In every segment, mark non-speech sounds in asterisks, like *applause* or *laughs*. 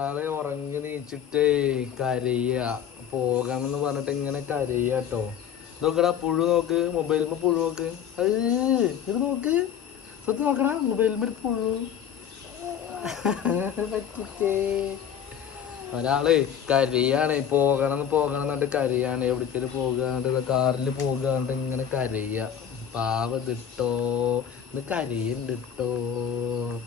നാളെ ഉറങ്ങി നീച്ചിട്ടേ കരയ. പോകാമെന്ന് പറഞ്ഞിട്ട് ഇങ്ങനെ കരയ കേട്ടോ നോക്കടാ പുഴു നോക്ക് മൊബൈലിൽ പുഴു നോക്ക്. ഇത് നോക്ക്. സത്യം നോക്കടാ മൊബൈലിൽ പുഴു. *laughs* പറ്റിച്ചേ. ഒരാൾ കരയാണ് പോകണം പോകണം എന്നിട്ട് കരയാണ്. എവിടേക്കും പോകാണ്ട് കാറിൽ പോകാണ്ട് ഇങ്ങനെ കരയ. പാവതിട്ടോ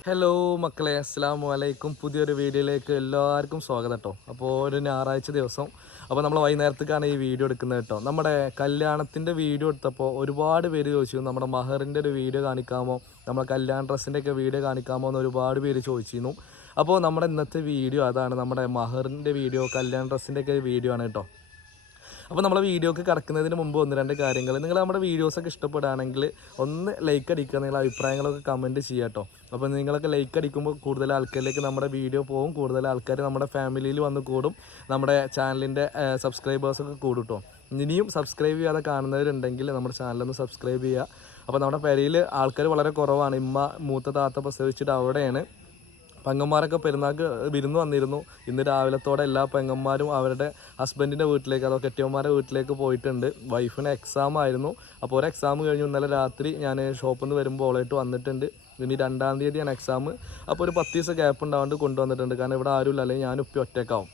ഹലോ മക്കളെ. അസ്സാം വലൈക്കും പുതിയൊരു വീഡിയോയിലേക്ക് എല്ലാവർക്കും സ്വാഗതം കേട്ടോ അപ്പോൾ ഒരു ഞായറാഴ്ച ദിവസം. അപ്പോൾ നമ്മൾ വൈകുന്നേരത്തേക്കാണ് ഈ വീഡിയോ എടുക്കുന്നത് കേട്ടോ നമ്മുടെ കല്യാണത്തിന്റെ വീഡിയോ എടുത്തപ്പോൾ ഒരുപാട് പേര് ചോദിച്ചു നമ്മുടെ മഹറിന്റെ ഒരു വീഡിയോ കാണിക്കാമോ? നമ്മുടെ കല്യാണ ഡ്രസ്സിന്റെ ഒക്കെ വീഡിയോ കാണിക്കാമോ? എന്ന് ഒരുപാട് പേര് ചോദിച്ചിരുന്നു. അപ്പോൾ നമ്മുടെ ഇന്നത്തെ വീഡിയോ അതാണ്. നമ്മുടെ മഹറിന്റെ വീഡിയോ കല്യാണ ഡ്രസ്സിന്റെ ഒക്കെ വീഡിയോ ആണ് കേട്ടോ അപ്പോൾ നമ്മളെ വീഡിയോക്ക് കിടക്കുന്നതിന് മുമ്പ് ഒന്ന് രണ്ട് കാര്യങ്ങൾ നിങ്ങൾ നമ്മുടെ വീഡിയോസൊക്കെ ഇഷ്ടപ്പെടുകയാണെങ്കിൽ ഒന്ന് ലൈക്ക് അടിക്കുക നിങ്ങളുടെ അഭിപ്രായങ്ങളൊക്കെ കമന്റ് ചെയ്യുക കേട്ടോ. അപ്പോൾ നിങ്ങളൊക്കെ ലൈക്ക് അടിക്കുമ്പോൾ കൂടുതൽ ആൾക്കാരിലേക്ക് നമ്മുടെ വീഡിയോ പോകും കൂടുതൽ ആൾക്കാർ നമ്മുടെ ഫാമിലിയിൽ വന്ന് കൂടും നമ്മുടെ ചാനലിന്റെ സബ്സ്ക്രൈബേഴ്സൊക്കെ കൂടും കേട്ടോ. ഇനിയും സബ്സ്ക്രൈബ് ചെയ്യാതെ കാണുന്നവരുണ്ടെങ്കിൽ നമ്മുടെ ചാനലൊന്ന് സബ്സ്ക്രൈബ് ചെയ്യുക. അപ്പോൾ നമ്മുടെ പെരയിൽ ആൾക്കാർ വളരെ കുറവാണ്. ഇമ്മ മൂത്ത താത്ത പ്രസവിച്ചിട്ട് അവിടെയാണ്. പെങ്ങന്മാരൊക്കെ പെരുന്നാൾക്ക് വിരുന്ന് വന്നിരുന്നു. ഇന്ന് രാവിലത്തോടെ എല്ലാ പെങ്ങന്മാരും അവരുടെ ഹസ്ബൻഡിന്റെ വീട്ടിലേക്ക് അതോ കെട്ടിയന്മാരുടെ വീട്ടിലേക്ക് പോയിട്ടുണ്ട്. വൈഫിന് എക്സാം ആയിരുന്നു. അപ്പോൾ ഒരു എക്സാം കഴിഞ്ഞു. ഇന്നലെ രാത്രി ഞാൻ ഷോപ്പിൽ നിന്ന് വരുമ്പോൾ ഓളായിട്ട് വന്നിട്ടുണ്ട്. ഇനി രണ്ടാം തീയതിയാണ് എക്സാം അപ്പോൾ ഒരു പത്ത് ദിവസം ഗ്യാപ്പ് ഉണ്ടാവാണ്ട് കൊണ്ടുവന്നിട്ടുണ്ട്. കാരണം ഇവിടെ ആരുമില്ല. ഞാൻ ഉപ്പി ഒറ്റക്കാവും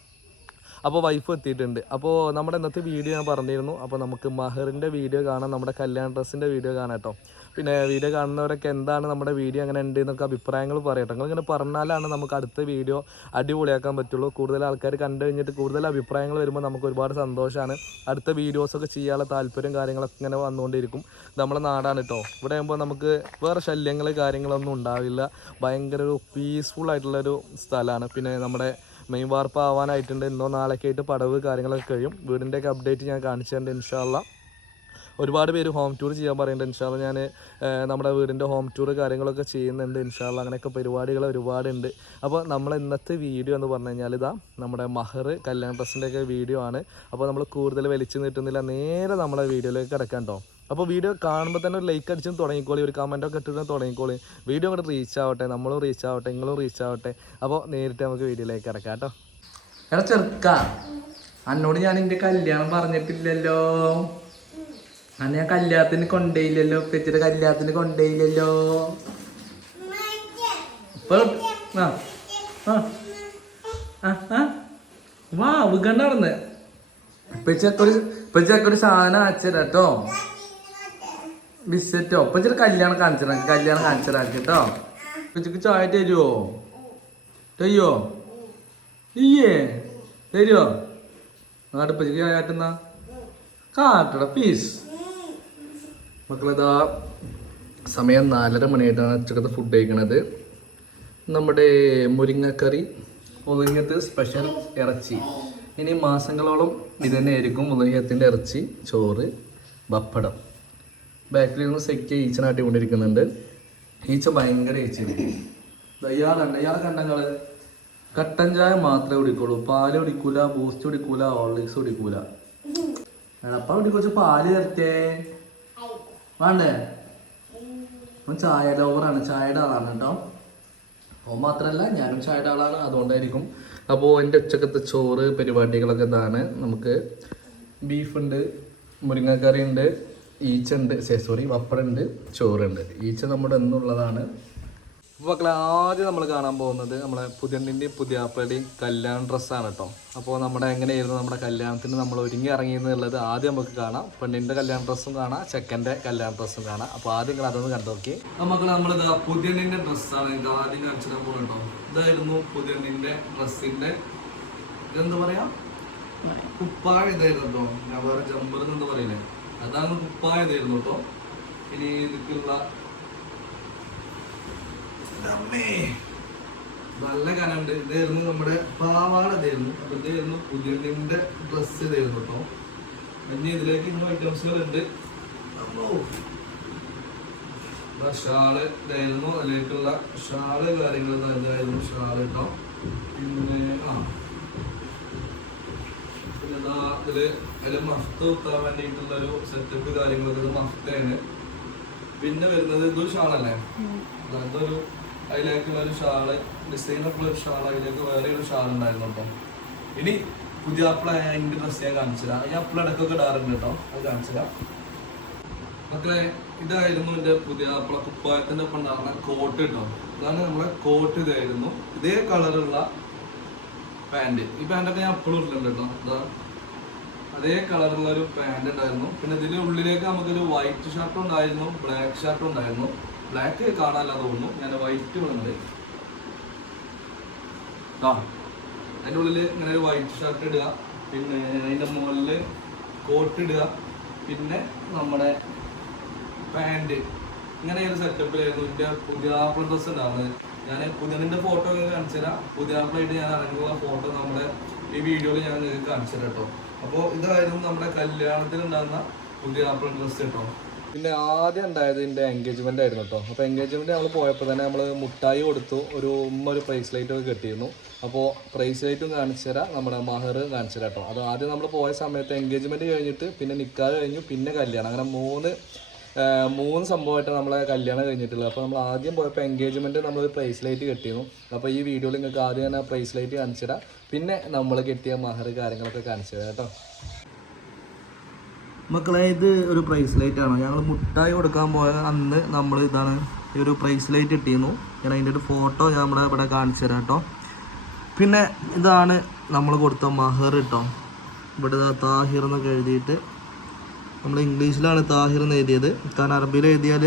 അപ്പോൾ വൈഫ് എത്തിയിട്ടുണ്ട്. അപ്പോൾ നമ്മുടെ ഇന്നത്തെ വീഡിയോ ഞാൻ പറഞ്ഞിരുന്നു. അപ്പോൾ നമുക്ക് മഹറിന്റെ വീഡിയോ കാണാം. നമ്മുടെ കല്യാണ ഡ്രസ്സിന്റെ വീഡിയോ കാണാം കേട്ടോ. പിന്നെ വീഡിയോ കാണുന്നവരൊക്കെ എന്താണ് നമ്മുടെ വീഡിയോ അങ്ങനെ ഉണ്ട് എന്നൊക്കെ അഭിപ്രായങ്ങൾ പറയട്ടെ. നിങ്ങളിങ്ങനെ പറഞ്ഞാലാണ് നമുക്ക് അടുത്ത വീഡിയോ അടിപൊളിയാക്കാൻ പറ്റുള്ളൂ. കൂടുതൽ ആൾക്കാർ കണ്ടു കഴിഞ്ഞിട്ട് കൂടുതൽ അഭിപ്രായങ്ങൾ വരുമ്പോൾ നമുക്ക് ഒരുപാട് സന്തോഷമാണ് അടുത്ത വീഡിയോസൊക്കെ ചെയ്യാനുള്ള താല്പര്യം കാര്യങ്ങളൊക്കെ ഇങ്ങനെ വന്നുകൊണ്ടിരിക്കും. നമ്മുടെ നാടാണ് കേട്ടോ ഇവിടെ ആകുമ്പോൾ നമുക്ക് വേറെ ശല്യങ്ങൾ കാര്യങ്ങളൊന്നും ഉണ്ടാവില്ല. ഭയങ്കര ഒരു പീസ്ഫുൾ ആയിട്ടുള്ളൊരു സ്ഥലമാണ്. പിന്നെ നമ്മുടെ മെയിൻ വാർപ്പ് ആവാനായിട്ടുണ്ട്. ഇന്നോ നാളേക്കായിട്ട് പടവ് കാര്യങ്ങളൊക്കെ കഴിയും. വീടിന്റെയൊക്കെ അപ്ഡേറ്റ് ഞാൻ കാണിച്ചു തരുന്നുണ്ട് ഒരുപാട് പേര് ഹോം ടൂർ ചെയ്യാൻ പറയുന്നുണ്ട്. ഇൻഷാല്ല ഞാൻ നമ്മുടെ വീടിന്റെ ഹോം ടൂർ കാര്യങ്ങളൊക്കെ ചെയ്യുന്നുണ്ട്. ഇൻഷാല്ല അങ്ങനെയൊക്കെ പരിപാടികൾ ഒരുപാടുണ്ട്. അപ്പോൾ നമ്മൾ ഇന്നത്തെ വീഡിയോ എന്ന് പറഞ്ഞു കഴിഞ്ഞാൽ ഇതാ നമ്മുടെ മഹർ കല്യാണ ഡ്രസ്സിന്റെയൊക്കെ വീഡിയോ ആണ്. അപ്പോൾ നമ്മൾ കൂടുതൽ വലിച്ചു നീട്ടുന്നില്ല. നേരെ നമ്മളെ വീഡിയോയിലേക്ക് കിടക്കാൻ അപ്പോൾ വീഡിയോ കാണുമ്പോൾ തന്നെ ഒരു ലൈക്ക് അടിച്ചും തുടങ്ങിക്കോളി ഒരു കമന്റൊക്കെ ഇട്ടിട്ട് തുടങ്ങിക്കോളി. വീഡിയോ അങ്ങോട്ട് റീച്ച് ആവട്ടെ നമ്മളും റീച്ച് ആവട്ടെ നിങ്ങളും റീച്ച് ആവട്ടെ. അപ്പോൾ നേരിട്ട് നമുക്ക് വീഡിയോയിലേക്ക് കിടക്കാം കേട്ടോ എടാ ചെറുക്ക അന്നോട് ഞാൻ എന്റെ കല്യാണം പറഞ്ഞിട്ടില്ലല്ലോ. അന്ന് ഞാൻ കല്യാണത്തിന് കൊണ്ടേയില്ലല്ലോ ഉപ്പച്ചിയുടെ കല്യാണത്തിന് കൊണ്ടേയില്ലല്ലോ ഉപ്പച്ചൊരു വാ ഒരു സാധനം അയച്ചതട്ടോ ബിസ്ക്കറ്റോ? ഇപ്പച്ചൊരു കല്യാണം കാണിച്ചിടാം കല്യാണം കാണിച്ചിടാം കേട്ടോ. ഇപ്പച്ചക്ക് ചായ തരുമോ തയ്യോ? ഇയ്യേ തരുമോ നാട്ടുപ്പച്ചക്ക് ചായ കാട്ടുന്ന? കാട്ടട പീസ് മക്കളിതാ സമയം നാലര മണിയായിട്ടാണ് ഉച്ചക്കത്തെ ഫുഡ് കഴിക്കണത്. നമ്മുടെ മുരിങ്ങക്കറി മുരിങ്ങത്ത് സ്പെഷ്യൽ ഇറച്ചി. ഇനി മാസങ്ങളോളം ഇത് തന്നെ ആയിരിക്കും മുരിങ്ങത്തിന്റെ ഇറച്ചി ചോറ് പപ്പടം. ബാക്കിൽ നിന്ന് സെറ്റ് ഈച്ചനാട്ടി കൊണ്ടിരിക്കുന്നുണ്ട് ഈച്ച ഭയങ്കര ഈച്ചയായിരിക്കും ഇയാൾ കണ്ട ഇയാൾ കണ്ടങ്ങൾ കട്ടൻ ചായ മാത്രമേ കുടിക്കുള്ളൂ. പാൽ കുടിക്കൂല ബൂസ്റ്റ് കുടിക്കൂല ഹോർലിക്സ് കുടിക്കൂല. എടപ്പ കുടി കുറച്ച് പാൽ തരത്തേ വേണ്ടേ? അവൻ ചായയുടെ ഓവറാണ്. ചായയുടെ ആളാണ് കേട്ടോ. ഓ മാത്രമല്ല ഞാനും ചായയുടെ ആളാണ്. അതുകൊണ്ടായിരിക്കും. അപ്പോൾ എന്റെ ഉച്ചക്കത്തെ ചോറ് പരിപാടികളൊക്കെ ഇതാണ്. നമുക്ക് ബീഫുണ്ട് മുരിങ്ങക്കറി ഉണ്ട് ഈച്ച ഉണ്ട് സോറി വപ്പടുണ്ട് ചോറുണ്ട്. ഈച്ച നമ്മുടെ എന്നുള്ളതാണ് അപ്പോൾ മക്കളെ ആദ്യം നമ്മൾ കാണാൻ പോകുന്നത് നമ്മളെ പുതിയണ്ണിന്റെയും പുതിയാപ്പയുടെയും കല്യാണ ഡ്രസ്സാണ് കേട്ടോ അപ്പോൾ നമ്മുടെ എങ്ങനെയായിരുന്നു നമ്മുടെ കല്യാണത്തിന് നമ്മൾ ഒരുങ്ങി ഇറങ്ങിയെന്നുള്ളത് ആദ്യം നമുക്ക് കാണാം. പെണ്ണിന്റെ കല്യാണ ഡ്രസ്സും കാണാം ചെക്കന്റെ കല്യാണ ഡ്രസ്സും കാണാം. അപ്പോൾ ആദ്യം നിങ്ങൾ അതൊന്ന് കണ്ടു നോക്കി. മക്കളെ നമ്മളിത് പുതിയണ്ണിന്റെ ഡ്രസ്സാണ് ഇത് ആദ്യം കാണിച്ചിട്ട് പോകുന്നുണ്ടോ ഇതായിരുന്നു പുതിയണ്ണിന്റെ ഡ്രസ്സിന്റെ ഇതെന്താ പറയാ? കുപ്പായ ഇതായിരുന്നു കേട്ടോ ഞാൻ വേറെ ജമ്പർ എന്ന് പറയില്ലേ. അതാണ് കുപ്പായ ഇതായിരുന്നു കേട്ടോ ഇനി ഇതിലുള്ള അമ്മേ. നല്ല കനുണ്ട് ഇതായിരുന്നു നമ്മുടെ പാവാട ഇതായിരുന്നു. അപ്പൊ ഇതായിരുന്നു പുതിയതിന്റെ ഡ്രസ് ഇതായിരുന്നു കേട്ടോ ഇനി ഇതിലേക്ക് ഉണ്ട് അമ്മോ. ദാ ഷാൾ ഇതായിരുന്നു. അതിലേക്കുള്ള ഷാൾ കാര്യങ്ങൾ ഇതാ ഇതായിരുന്നു ഷാൾ കേട്ടോ പിന്നെ ആ. പിന്നെ അതിൽ ഇതിൽ ഇതിൽ മഫ്ത കുത്താൻ വേണ്ടിയിട്ടുള്ള ഒരു സെറ്റപ്പ് കാര്യങ്ങളൊക്കെ ഇത് മഫ്തയാണ് പിന്നെ വരുന്നത് ഇതൊരു ഷാളല്ലേ? അതൊരു അതിലേക്കുള്ള ഒരു ഷാൾ ഡിസൈനൊക്കെ ഒരു ഷാൾ അതിലേക്ക് വേറെ ഒരു ഷാൾ ഉണ്ടായിരുന്നു കേട്ടോ. ഇനി പുതിയ അപ്പിള അതിന്റെ ഡ്രസ്സ് ഞാൻ കാണിച്ചുതരാം ഈ അപ്പിള ഇടക്കൊക്കെ ഇടാറുണ്ട് കേട്ടോ. അത് കാണിച്ചുതരാം മക്കളെ ഇതായിരുന്നു എന്റെ പുതിയ അപ്പിള കുപ്പായത്തിന്റെ ഒപ്പം ഉണ്ടാകുന്ന കോട്ട് കേട്ടോ. ഇതാണ് നമ്മളെ കോട്ട് ഇതായിരുന്നു. ഇതേ കളറുള്ള പാന്റ് ഈ പാന്റൊക്കെ ഞാൻ അപ്പോഴും ഇടുന്നുണ്ട് കേട്ടോ. അതേ കളറുള്ള ഒരു പാന്റ് ഉണ്ടായിരുന്നു. പിന്നെ ഇതിന്റെ ഉള്ളിലേക്ക് നമുക്കൊരു വൈറ്റ് ഷർട്ടും ഉണ്ടായിരുന്നു ബ്ലാക്ക് ഷർട്ടും ഉണ്ടായിരുന്നു. ബ്ലാക്ക് കാണാനല്ല തോന്നുന്നു ഞാൻ വൈറ്റ് വന്നത് ആ അതിന്റെ ഉള്ളിൽ ഇങ്ങനെ ഒരു വൈറ്റ് ഷർട്ട് ഇടുക. പിന്നെ അതിന്റെ മുകളിൽ കോട്ട് ഇടുക. പിന്നെ നമ്മുടെ പാന്റ് ഇങ്ങനെ ഒരു സെറ്റപ്പിലായിരുന്നു എന്റെ പുതിയ ഡ്രസ്സ് ഉണ്ടായിരുന്നത്. ഞാൻ പുതിയതിന്റെ ഫോട്ടോ ഒക്കെ കാണിച്ചു തരാം പുതിയ ആയിട്ട് ഞാൻ ഇറങ്ങുന്ന ഫോട്ടോ നമ്മുടെ ഈ വീഡിയോയിൽ ഞാൻ നിങ്ങൾക്ക് കാണിച്ചു തരാം കേട്ടോ. അപ്പോൾ ഇതായിരുന്നു നമ്മുടെ കല്യാണത്തിൽ ഉണ്ടാകുന്ന പുതിയ ആപ്പിൾ ഡ്രസ്സ് കേട്ടോ. പിന്നെ ആദ്യം ഉണ്ടായത് എന്റെ എൻഗേജ്മെന്റ് ആയിരുന്നു കേട്ടോ. അപ്പോൾ എൻഗേജ്മെന്റ് നമ്മൾ പോയപ്പോൾ തന്നെ നമ്മൾ മുട്ടായി കൊടുത്തു. ഒരു ഉമ്മ ഒരു പ്രൈസ് ലൈറ്റ് ഒക്കെ കിട്ടിയിരുന്നു. അപ്പോൾ പ്രൈസ് ലൈറ്റും കാണിച്ചു തരാം. നമ്മുടെ മഹർ കാണിച്ചു തരാം കേട്ടോ. അത് ആദ്യം നമ്മൾ പോയ സമയത്ത് എൻഗേജ്മെന്റ് കഴിഞ്ഞിട്ട് പിന്നെ നിക്കാഹ് കഴിഞ്ഞു പിന്നെ കല്യാണം. അങ്ങനെ മൂന്ന് മൂന്ന് സംഭവമായിട്ട് നമ്മളെ കല്യാണം കഴിഞ്ഞിട്ടുള്ളത്. അപ്പോൾ നമ്മൾ ആദ്യം പോയപ്പോൾ എൻഗേജ്മെന്റ് നമ്മൾ പ്രൈസ് ലൈറ്റ് കെട്ടിയിരുന്നു അപ്പോൾ ഈ വീഡിയോയിൽ നിങ്ങൾക്ക് ആദ്യം തന്നെ പ്രൈസ് ലൈറ്റ് കാണിച്ചു തരാം പിന്നെ നമ്മൾ കെട്ടിയ മഹർ കാര്യങ്ങളൊക്കെ കാണിച്ചു കേട്ടോ. മക്കളെ ഇത് ഒരു പ്രൈസ് ലൈറ്റ് ആണ്. ഞങ്ങൾ മുട്ടായി കൊടുക്കാൻ പോയ അന്ന് നമ്മൾ ഇതാണ് ഈ ഒരു പ്രൈസ് ലൈറ്റ് ഇട്ടിരുന്നു. ഞാൻ അതിന്റെ ഒരു ഫോട്ടോ ഞാൻ നമ്മുടെ ഇവിടെ കാണിച്ചു തരാം കേട്ടോ. പിന്നെ ഇതാണ് നമ്മൾ കൊടുത്ത മഹർ കേട്ടോ. ഇവിടെ താഹിർ എന്നൊക്കെ എഴുതിയിട്ട് നമ്മൾ ഇംഗ്ലീഷിലാണ് താഹിർ എന്ന് എഴുതിയത്. താൻ അറബിയിൽ എഴുതിയാൽ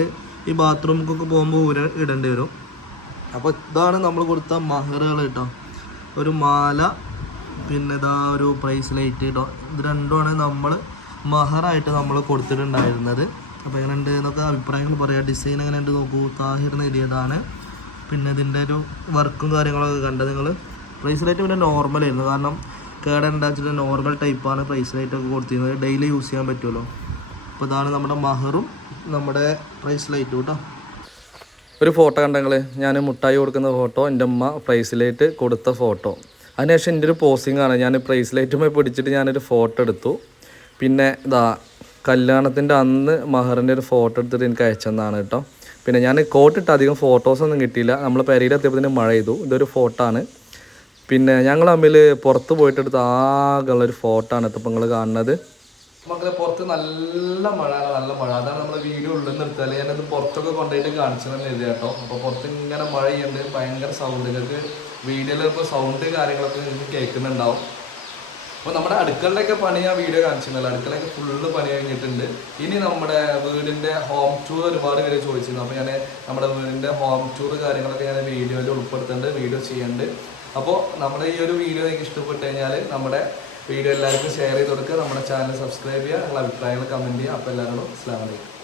ഈ ബാത്റൂമിലേക്കൊക്കെ പോകുമ്പോൾ ഊര ഇടേണ്ടി വരും. അപ്പോൾ ഇതാണ് നമ്മൾ കൊടുത്ത മഹറുകൾ കേട്ടോ. ഒരു മാല പിന്നെ ഇതാ ഒരു പ്രൈസ് ലൈറ്റ് ഇത് രണ്ടുമാണ് നമ്മൾ മഹറായിട്ട് നമ്മൾ കൊടുത്തിട്ടുണ്ടായിരുന്നത്. അപ്പോൾ എങ്ങനെ ഉണ്ട് എന്നൊക്കെ അഭിപ്രായങ്ങൾ പറയാം. ഡിസൈൻ എങ്ങനെ ഉണ്ട് നോക്കൂ എന്ന് എഴുതിയതാണ്. പിന്നെ ഇതിന്റെ ഒരു വർക്കും കാര്യങ്ങളൊക്കെ കണ്ടത് നിങ്ങൾ പ്രൈസ് ലൈറ്റ് പിന്നെ നോർമലായിരുന്നു കാരണം കേടുണ്ടാച്ചിട്ട് നോർമൽ ടൈപ്പാണ് പ്രൈസ് ലൈറ്റ് ഒക്കെ കൊടുത്തിരുന്നത്. ഡെയിലി യൂസ് ചെയ്യാൻ പറ്റുമല്ലോ. അപ്പോൾ ഇതാണ് നമ്മുടെ മഹറും നമ്മുടെ പ്രൈസ് ലൈറ്റും കേട്ടോ ഒരു ഫോട്ടോ കണ്ടെങ്കിൽ ഞാൻ മുട്ടായി കൊടുക്കുന്ന ഫോട്ടോ എന്റെ അമ്മ പ്രൈസിലേറ്റ് കൊടുത്ത ഫോട്ടോ. അതിനുശേഷം എന്റെ ഒരു പോസിങ് ആണ്. ഞാൻ പ്രൈസ് ലൈറ്റുമായി പിടിച്ചിട്ട് ഞാനൊരു ഫോട്ടോ എടുത്തു. പിന്നെ ഇതാ കല്യാണത്തിന്റെ അന്ന് മഹറിന്റെ ഒരു ഫോട്ടോ എടുത്തിട്ട് എനിക്ക് അയച്ചെന്നാണ് കേട്ടോ പിന്നെ ഞാൻ കോട്ടിട്ട് അധികം ഫോട്ടോസൊന്നും കിട്ടിയില്ല. നമ്മൾ പെരയിലെത്തിയപ്പോൾ തന്നെ മഴ ചെയ്തു ഇതൊരു ഫോട്ടോ ആണ്. പിന്നെ ഞങ്ങൾ തമ്മിൽ പുറത്ത് പോയിട്ടെടുത്ത ആകെയുള്ളൊരു ഫോട്ടോ ആണ് ഇപ്പോൾ നിങ്ങൾ കാണുന്നത്. മക്കളെ പുറത്ത് നല്ല മഴ നല്ല മഴ. അതാണ് നമ്മൾ വീഡിയോ ഉള്ളിൽ നിന്ന് എടുത്താൽ ഞാനത് പുറത്തൊക്കെ കൊണ്ടുപോയിട്ട് കാണിച്ചതെന്ന് എഴുതി കേട്ടോ. അപ്പോൾ പുറത്ത് ഇങ്ങനെ മഴ ചെയ്യുന്നുണ്ട് ഭയങ്കര സൗണ്ട് നിങ്ങൾക്ക് വീഡിയോയിൽ ഇപ്പോൾ സൗണ്ട് കാര്യങ്ങളൊക്കെ നിങ്ങൾക്ക് കേൾക്കുന്നുണ്ടാവും. അപ്പോൾ നമ്മുടെ അടുക്കളയൊക്കെ പണി ഞാൻ വീഡിയോ കാണിച്ചിരുന്നല്ലോ. അടുക്കളയൊക്കെ ഫുള്ള് പണി കഴിഞ്ഞിട്ടുണ്ട്. ഇനി നമ്മുടെ വീടിന്റെ ഹോം ടൂർ ഒരുപാട് പേര് ചോദിച്ചിരുന്നു. അപ്പോൾ ഞാൻ നമ്മുടെ വീടിന്റെ ഹോം ടൂർ കാര്യങ്ങളൊക്കെ ഞാൻ വീഡിയോയിൽ ഉൾപ്പെടുത്തുന്നുണ്ട് വീഡിയോ ചെയ്യുന്നുണ്ട്. അപ്പോൾ നമ്മുടെ ഈ ഒരു വീഡിയോ നിങ്ങൾക്ക് ഇഷ്ടപ്പെട്ട് കഴിഞ്ഞാൽ നമ്മുടെ വീഡിയോ എല്ലാവർക്കും ഷെയർ ചെയ്ത് കൊടുക്കുക. നമ്മുടെ ചാനൽ സബ്സ്ക്രൈബ് ചെയ്യുക. നിങ്ങളുടെ അഭിപ്രായങ്ങൾ കമന്റ് ചെയ്യുക. അപ്പോൾ എല്ലാവരോടും അസ്സാം വലൈക്കും